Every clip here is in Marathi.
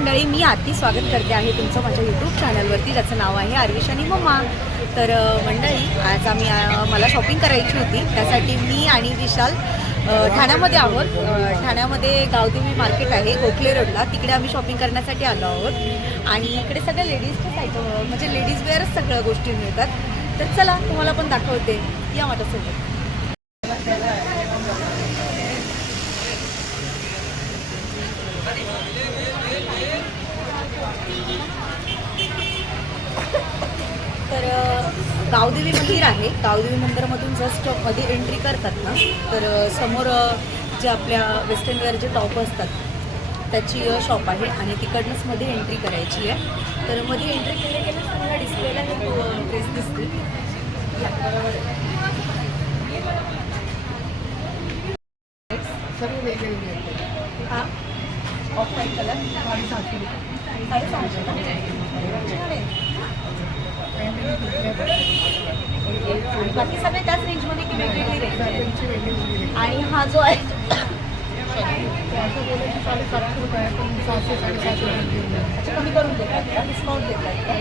मंडळी मी आधी स्वागत करते आहे तुमचं माझ्या यूट्यूब चॅनलवरती ज्याचं नाव आहे आर्विश आणि मम्मा. तर मंडळी आज आम्ही मला शॉपिंग करायची होती. त्यासाठी मी आणि विशाल ठाण्यामध्ये आहोत. ठाण्यामध्ये गावदेवी मार्केट आहे गोखले रोडला. तिकडे आम्ही शॉपिंग करण्यासाठी आलो आहोत. आणि इकडे सगळ्या लेडीजच्या आहे म्हणजे लेडीज वेअरच सगळ्या गोष्टी मिळतात. तर चला तुम्हाला पण दाखवते. या माझ्यासोबत तर अ, गावदेवी मंदिर आहे. गावदेवी मंदिरामधून जस्टमध्ये एंट्री करतात ना. तर समोर जे आपल्या वेस्टर्न वेअर जे टॉप असतात त्याची शॉप आहे आणि तिकडनंच मध्ये एंट्री करायची आहे. तर मध्ये एंट्री केल्या केल्याच तुम्हाला डिस्प्लेला हे? ड्रेस दिसतील आहेत. हा ऑफ व्हाईट कलर का? छान आहे. आणि बाकी सगळे त्याच रेंजमध्ये की वेगवेगळी रेंज आहे पॅटर्नची वेगवेगळी रेंज. आणि हा जो आहे अच्छा कमी करून देतात डिस्काउंट देतात का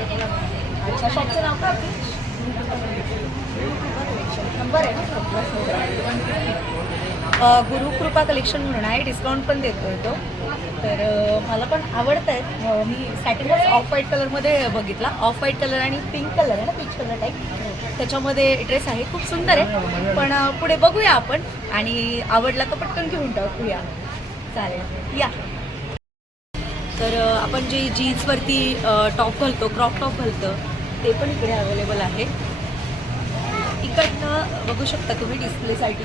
अच्छा शॉपचं नाव काय नंबर आहे ना गुरुकृपा कलेक्शन म्हणून आहे. डिस्काउंट पण देतोय तो. तर मला पण आवडत आहे मी स्टार्टिंगच ऑफ व्हाईट कलरमध्ये बघितला. ऑफ व्हाईट कलर आणि पिंक कलर आहे ना पीच कलर टाईप त्याच्यामध्ये ड्रेस आहे. खूप सुंदर आहे. पण पुढे बघूया आपण आणि आवडला तर पटकन घेऊन टाकूया चालेल. या. तर आपण जे जीन्सवरती टॉप घालतो क्रॉप टॉप घालतो ते पण इकडे अवेलेबल आहे. इकडनं बघू शकता तुम्ही डिस्प्लेसाठी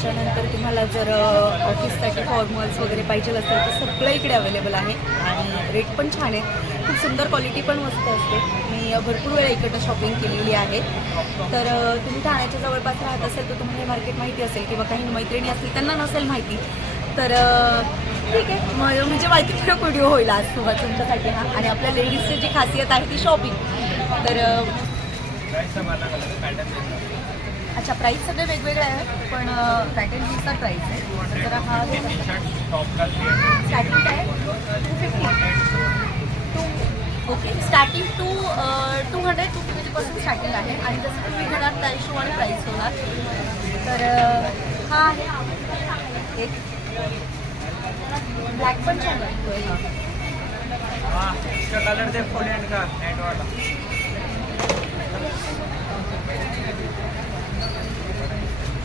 त्याच्यानंतर तुम्हाला जर ऑफिससाठी फॉर्मल्स वगैरे पाहिजे असेल तर सगळं इकडे अवेलेबल आहे आणि रेट पण छान आहे. खूप सुंदर क्वालिटी पण मस्त असते. मी भरपूर वेळा इकडं शॉपिंग केलेली आहे. तर तुम्ही ठाण्याच्या जवळपास राहत असेल तर तुम्हाला हे मार्केट माहिती असेल किंवा काही मैत्रिणी असतील त्यांना नसेल माहिती. तर ठीक आहे. म्हणजे म्हणजे माहितीपूर्वक व्हिडिओ होईल आज सुरुवात तुमच्यासाठी हा. आणि आपल्या लेडीजची जी खासियत आहे ती शॉपिंग तर अच्छा प्राईस सगळे वेगवेगळे आहेत पण पॅटर्ननुसार प्राईस आहे. जरा हा स्टार्टिंग काय two fifty two okay starting two two hundred two फिफ्टीपासून starting आहे. आणि जसं तुम्ही घेणार त्या हिशोबाने प्राईस होणार तर हा आहे. एक. ब्लॅक पण छान हा. कलर फुल का वाला सुंदर आहे चांगलं आहे. काय range three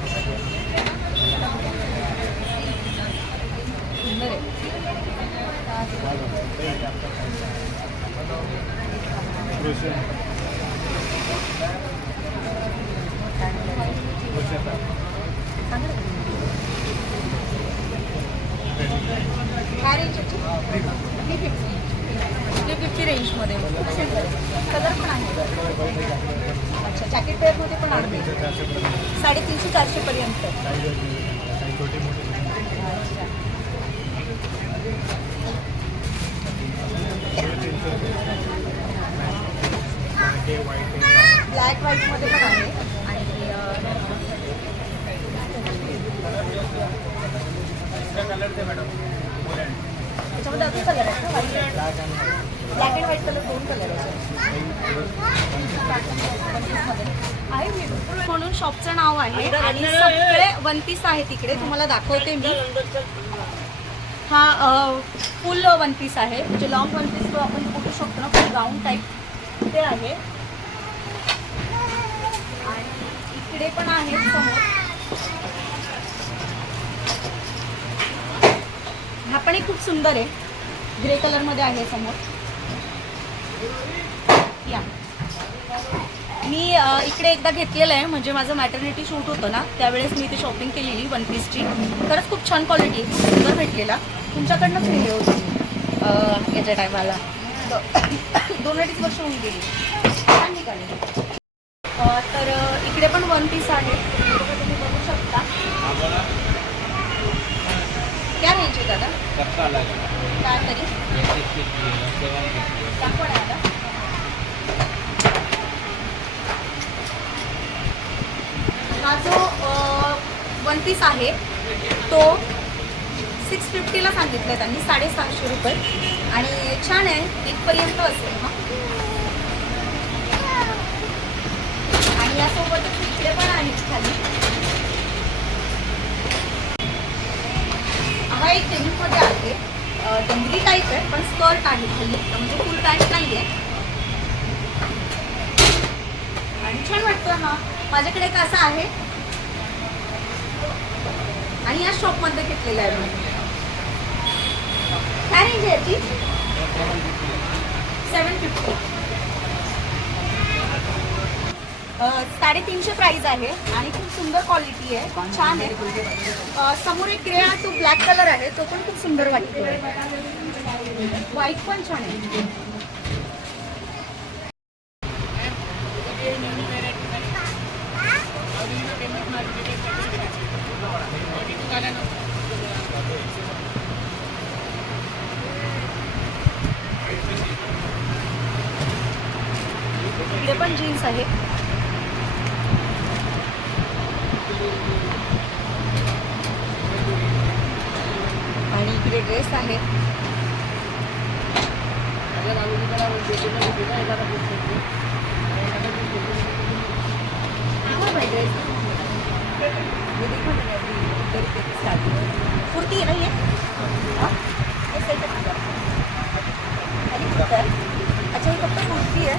fifty three fifty रेंजमध्ये खूप सुंदर कलर पण आहे अच्छा जॅकेट पेअरमध्ये पण आहे साडेतीनशे चारशेपर्यंत ब्लॅक व्हाईटमध्ये पण आहे. आणि त्याच्यामध्ये अजून कलर आहेत ना? White black and white colour दोन कलर आहे म्हणून शॉपचं नाव आहे. आणि सगळे वन पीस आहेत इकडे. तुम्हाला दाखवते मी. हा फुल वन पीस आहे. म्हणजे लॉंग वन पीस तो आपण बघू शकतो ना फुल गाऊन टाईप ते आहे. आणि इकडे पण आहे समोर. हा पण खूप सुंदर आहे. ग्रे कलरमध्ये आहे समोर. या. मी इकडे एकदा घेतलेलं आहे. म्हणजे माझं मॅटर्निटी शूट होतं ना त्यावेळेस मी इथे शॉपिंग केलेली वन पीसची खरंच खूप छान क्वालिटी सुंदर भेटलेला. तुमच्याकडनंच नेली होती याच्या टायमाला दोन अडीच वर्ष होऊन गेली. छान निघाली. तर इकडे पण वन पीस आहे. तुम्ही बघू शकता. क्या रेंज आहे दादा? काय तरी? सिक्स हा जो वन पीस आहे तो सिक्स फिफ्टीला सांगितलं त्यांनी साडेसहाशे रुपये. आणि छान आहे इथपर्यंत असेल हा आणि यासोबतच इकडे पण आहेत खाली. हा एक डेनिममध्ये आहे. अं, डंगरी टाईप आहे पण स्कर्ट आहे खाली. म्हणजे फुल पॅन्ट नाही आहे आणि छान वाटतं हा माझ्याकडे एक असा आहे. आणि या शॉपमध्ये घेतलेला आहे मी. काय रेंज आहे याची सेवन फिफ्टी साडेतीनशे प्राईज आहे आणि खूप सुंदर क्वालिटी आहे. खूप छान आहे. समोर एक ग्रे तो ब्लॅक कलर आहे. तो पण खूप सुंदर वाटतो व्हाईट पण छान आहे इकडे पण जीन्स आहे आणि इकडे ड्रेस आहे हाँ भाई ड्रेस ये देखो मैंने अभी इधर पे स्टार्ट किया। कुर्ती है ना ये हाँ? ये सही है अरे कुर्ता है अच्छा ये कब तक कुर्ती है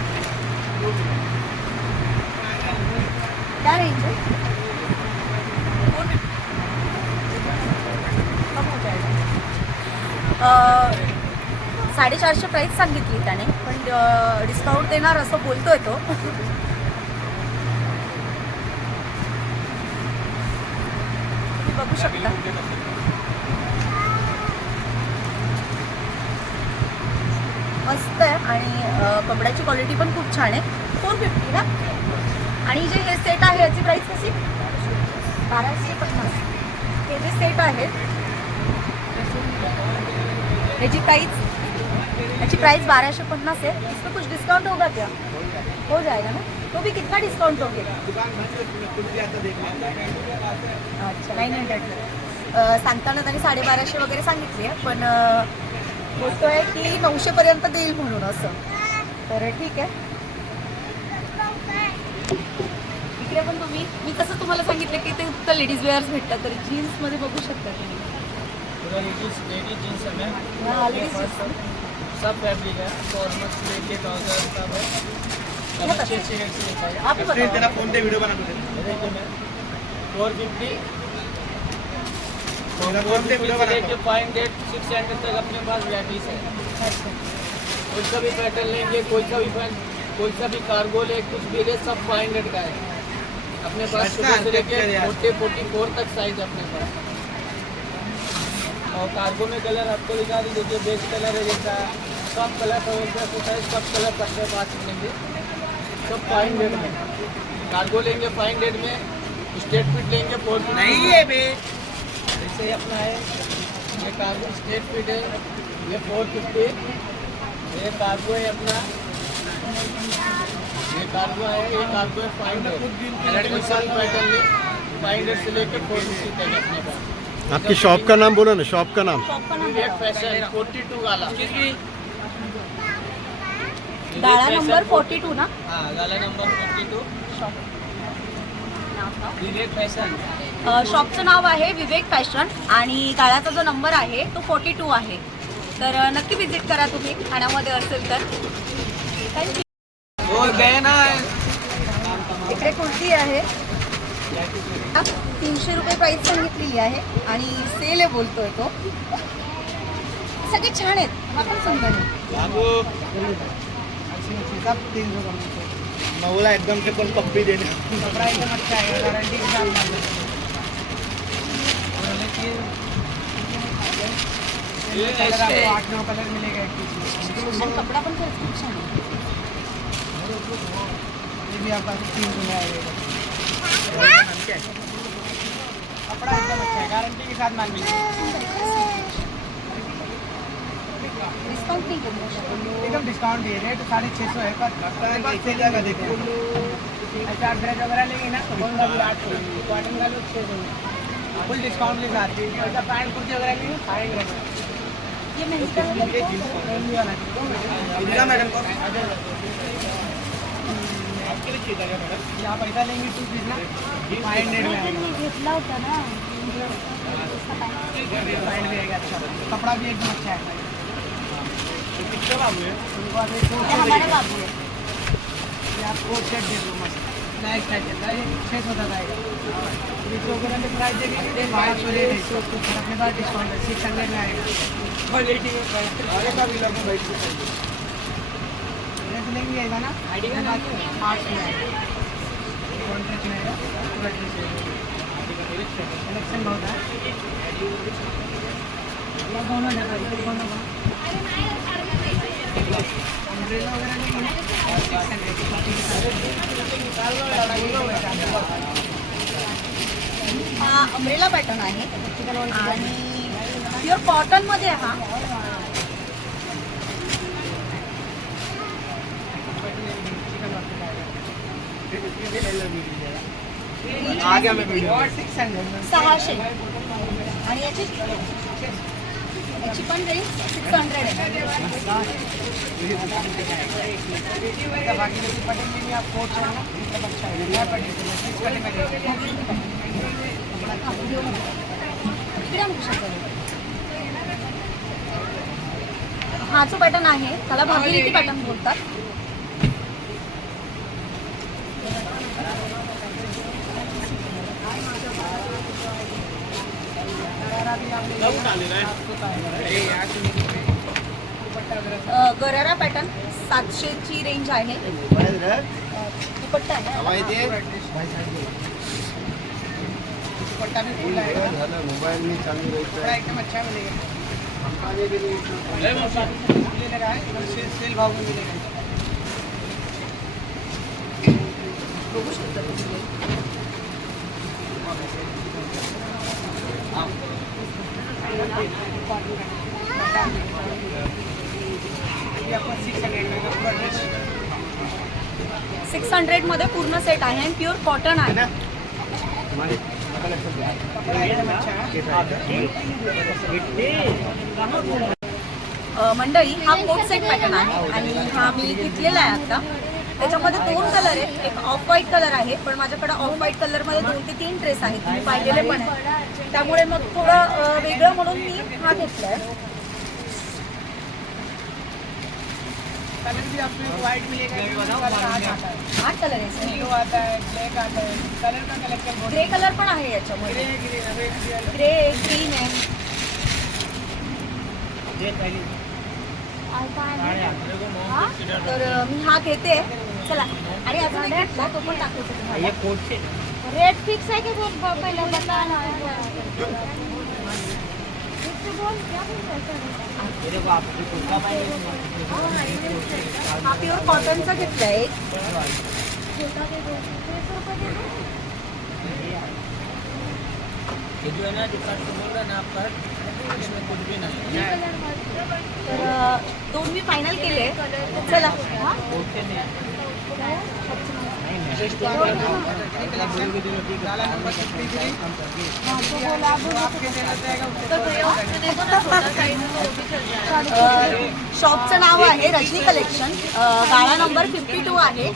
क्या रेंज है फोर कम हो जाएगा अं, साडेचारशे प्राईस सांगितली त्याने पण डिस्काउंट देणार असं बोलतोय तो. बघू शकता. मस्त आहे आणि कपड्याची क्वालिटी पण खूप छान आहे. फोर फिफ्टी ना? आणि जे हे सेट आहे याची प्राईस कशी? बाराशे पन्नास. हे जे सेट आहेत याची प्राइस याची प्राइस बारह सौ पन्नास है इसमें कुछ डिस्काउंट होगा क्या? हो जाएगा ना? तो भी कितना डिस्काउंट हो गया अच्छा नाईन हंड्रेड सांगताना त्यांनी साडेबाराशे वगैरे सांगितली आहे पण बोलतो आहे की नऊशेपर्यंत देईल म्हणून असं. तर ठीक आहे. इकडे पण तुम्ही मी कसं तुम्हाला सांगितलं की ते फक्त लेडीज वेअर्स भेटतात तर जीन्समध्ये बघू शकता तुम्ही. लेडीज़ है मैम हा. सब फैब्रिक है फॉर्मल से लेके ट्राउज़र सब है सब अच्छे अच्छे रेट से है आप ही बताओ। फ़ोन पे वीडियो बना दो देखिए ma'am four fifty five hundred six hundred तक अपने पास वैराइटीज है। कोई सा भी पैटर्न लेंगे कोई सा भी पैन कोई सा भी कार्गो ले कुछ भी ले सब फाइव हंड्रेड का है। अपने पास से लेके फोर्टी फोर्टी फोर तक साइज़ अपने पास। और कार्गो में कलर आपको दिखा दी देखिए बेस कलर है जैसा। सब कलर का होता है सब कलर अपने पास मिलेंगे सब फाइव हंड्रेड में। कार्गो लेंगे फाइव हंड्रेड में स्टेट फिट लेंगे फोर नहीं है बे। जैसे अपना है। ये कार्गो स्टेट फिट है ये फोर फिफ्टी ये कार्गो है अपना। ये कार्गो है ये कार्गो है फाइव हंड्रेड पैटर्न ले फाइव हंड्रेड से लेकर फोर फिफ्टी तक अपने पास। आपकी शॉप का नाम बोलो ना शॉप का नाम। गाळा नंबर फोर्टी टू ना? हाँ गाला number forty two Vivek fashion uh, शॉपचं नाव आहे विवेक फॅशन आणि गाळ्याचा जो नंबर आहे तो फोर्टी टू आहे. तर नक्की विजिट करा तुम्ही ठाण्यामध्ये असेल तर. थँक्यू वो गए ना इकडे कुर्ती आहे. हा, तीनशे रुपये प्राईस सांगितलेली आहे आणि सेल आहे बोलतोय तो. सगळे छान आहेत हा पण सुंदर आहे नवला एकदम से कौन पप्पी आपको आठ नौ कलर मिलेगा एक पीस आणि कपडा पण खरंच खूप छान आहे. ये भी आपका तीन में आएगा कपड़ा एकदम अच्छा है गारंटी के साथ माल मिलेगा डिस्काउंट नाही करू शकत एकदम डिस्काउंट है रेट साढ़े छः सौ है पर देखो अच्छा आप ड्रेस वगैरह लेंगे ना तो कौन सा भी आठ सौ कॉटन का लो छः सौ फुल डिस्काउंट के साथ ऐसा पैंट कुर्ती वगैरह भी आएंगे ये मेन्स का वाला तो- दिला मॅडम को आप लेंगे टू पीस ना फाइव हंड्रेड में घेतला होता ना पैंट भी अच्छा कपड़ा भी एकदम अच्छा है। कितने बाबू है? ये बाबू है। ये आपको सेट दे दो मस्त। नया स्टाइल चलता है छः सौ तक आएगा। बीस वगैरह में प्राइस देंगे पाँच सौ ले सौ अपने पास डिस्काउंट है सिक्स हंड्रेड में आएगा। क्वालिटी अरे का भी लगभग बैठ रेट लेंगे आएगा ना आठ सौ में आएगा। कॉन्ट्रैक्ट में आएगा। पूरा ड्रेस कलेक्शन बहुत है। ये दोनों जगह ये दोनों का अम्ब्रेला वगैरह लेंगे ना सिक्स हा अमरेला पॅटर्न आहे आणि प्युअर कॉटनमध्ये आहे हा. आ गया सहाशे. आणि याची याची पण रेंज सिक्स हंड्रेड आहे. बाकी जैसे पटेल में भी आप कोट सिक्स कटिंग में इकडे आणू शकतो. हा जो पॅटर्न आहे त्याला भागीरथी पॅटर्न बोलतात अ, गरारा पॅटर्न सातशेची रेंज आहे. दुपट्टा आहे. एकदम अच्छा मिलेगा है बघू शकता तुम्ही. सिक्स हंड्रेड हंड्रेडमध्ये पूर्ण सेट आहे आणि प्युअर कॉटन आहे. मंडळी हा कोट सेट पॅटर्न आहे आणि हा मी घेतलेला आहे आता. त्याच्यामध्ये दोन कलर आहेत. एक ऑफ व्हाईट कलर आहे पण माझ्याकडे ऑफ व्हाईट कलरमध्ये दोन ते तीन ड्रेस आहेत. तुम्ही पाहिलेले पण आहे त्यामुळे मग थोडं वेगळं म्हणून मी हा घेतला आहे कलर भी आपको व्हाइट मिलेगा कलर आ जाता है आठ कलर आहे. ब्लू आता है ब्लैक आता है कलर का कलेक्शन बहुत ग्रे कलर पण आहे याच्यामध्ये. Grey grey red grey green आहे. हा? तर मी हा घेते. चला. आणि अजून एक घेतला तो पण दाखवते रेट फिक्स है कि पहले हा प्युअर कॉटनचा घेतला आहे ना तर अ, दोन मी फायनल केले चला. शॉपचं नाव आहे रजनी कलेक्शन. गाळा नंबर फिफ्टी टू आहे.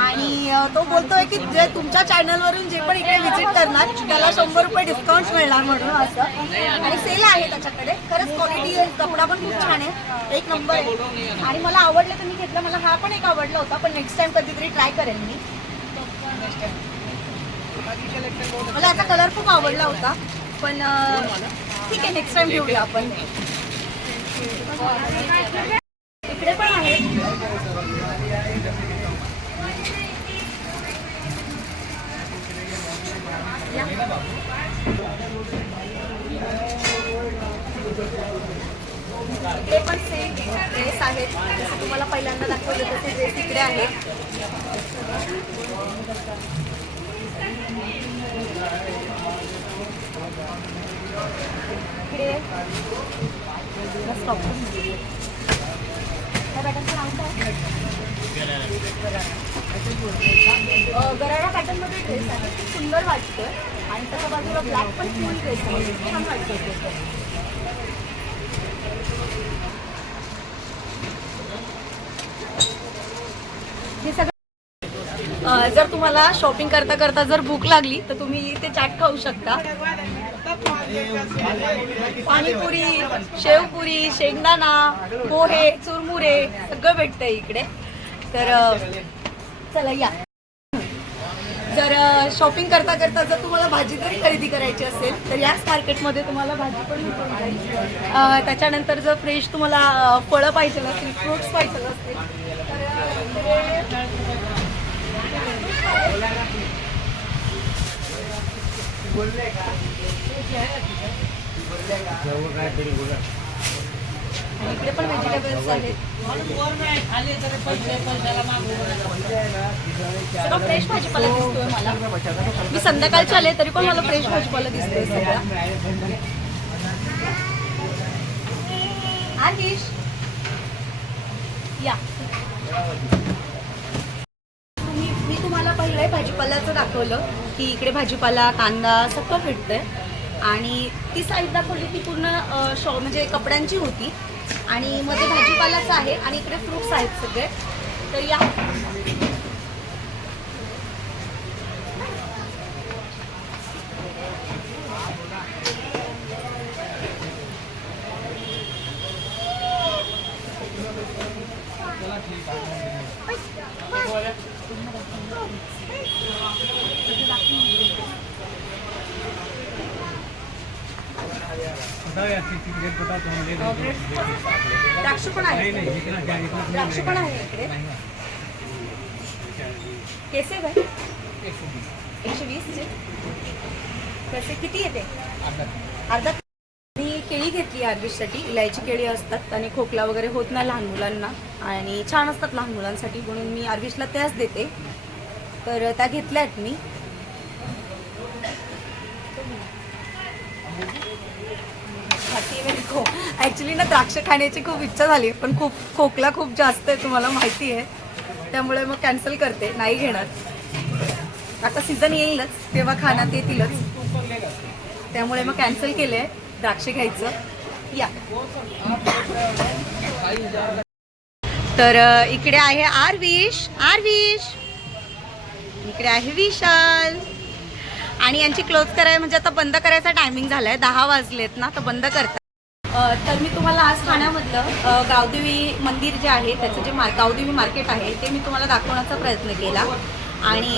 आणि तो बोलतोय की जे तुमच्या चॅनलवरून जे पण इकडे व्हिजिट करणार त्याला शंभर रुपये डिस्काउंट मिळणार म्हणून असं. आणि सेल आहे त्याच्याकडे. खरंच क्वालिटी कपडा पण खूप छान आहे. एक नंबर आहे. आणि मला आवडलं तर मी घेतलं. मला हा पण एक आवडला होता पण नेक्स्ट टाइम कधीतरी ट्राय करेन मी. मला याचा कलर खूप आवडला होता. पण ठीक आहे नेक्स्ट टाइम घेऊया आपण. इकडे पण आहे. या. इकडे पण सेम ड्रेस आहेत. जसं तुम्हाला पहिल्यांदा दाखवलं तसे ड्रेस इकडे आहेत इकडे. मला stop त्या पॅटर्नचं गराडा पॅटर्नमध्ये ड्रेस आहे. खूप सुंदर वाटतोय. आणि त्याच्या बाजूला ब्लॅक पण फुल ड्रेस आहे. छान वाटतं ते. हे सगळं अं, जर तुम्हाला शॉपिंग करता करता जर भूक लागली तर तुम्ही इथे चाट खाऊ शकता. पाणीपुरी शेवपुरी शेंगदाणा पोहे चुरमुरे सगळं भेटतंय इकडे. तर चला या. जर शॉपिंग करता करता जर तुम्हाला भाजी तरी खरेदी करायची असेल तर याच मार्केटमध्ये तुम्हाला भाजी पण मिळून त्याच्यानंतर जर फ्रेश तुम्हाला फळं पाहिजे असतील फ्रुट्स पाहिजे असतील तर इकडे पण व्हेजिटेबल्स आहेत सगळं फ्रेश भाजीपाला दिसतोय मला. मी संध्याकाळचे आले तरी पण मला फ्रेश भाजीपाला दिसतोय सगळा. आदिश या. पहिलं भाजीपाल्याचं दाखवलं की इकडे भाजीपाला कांदा सगळं भेटतंय आणि ती साईड दाखवली ती पूर्ण शॉ म्हणजे कपड्यांची होती. आणि मध्ये भाजीपालाचं आहे आणि इकडे फ्रुट्स आहेत सगळे. तर या. द्राक्ष पण आहे. द्राक्ष पण आहे इकडे. केसे भाई एकशे वीसचे कसे? किती येते? अर्धा. मी केळी घेतली आर्विससाठी इलायची केळी असतात आणि खोकला वगैरे होत नाही लहान मुलांना. आणि छान असतात लहान मुलांसाठी. म्हणून मी आर्विसला त्याच देते. तर त्या घेतल्या आहेत मी. ॲक्च्युली ना द्राक्ष खाण्याची खूप इच्छा झाली पण खूप खोकला खूप जास्त आहे तुम्हाला माहिती आहे. त्यामुळे मग कॅन्सल करते नाही घेणार. आता सीझन येईलच तेव्हा खाण्यात येतीलच. त्यामुळे मग कॅन्सल केलं आहे द्राक्ष घ्यायचं. या. तर इकडे आहे आर विश आर विश इकडे आहे विशाल. आणि यांची क्लोज कराय म्हणजे आता बंद करायचा टायमिंग झालाय दहा वाजलेत ना तर बंद करतात. तर मी तुम्हाला आज ठाण्यामधलं गावदेवी मंदिर जे आहे त्याचं जे मार गावदेवी मार्केट आहे ते मी तुम्हाला दाखवण्याचा प्रयत्न केला. आणि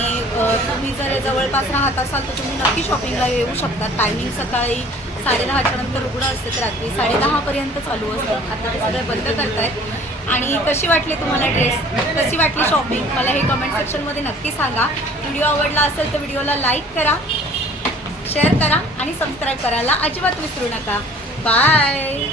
तुम्ही जर जवळपास राहत असाल तर तुम्ही नक्की शॉपिंगला येऊ शकता. टायमिंग सकाळी साडेदहाच्या नंतर उघडं असते तर रात्री साडेदहापर्यंत चालू असतं. आता ते सगळे बंद करतायत. आणि कशी वाटली तुम्हाला ड्रेस कशी वाटली शॉपिंग मला हे कमेंट सेक्शनमध्ये नक्की सांगा. व्हिडिओ आवडला असेल तर व्हिडिओला लाईक करा शेअर करा आणि सबस्क्राईब करायला अजिबात विसरू नका. बाय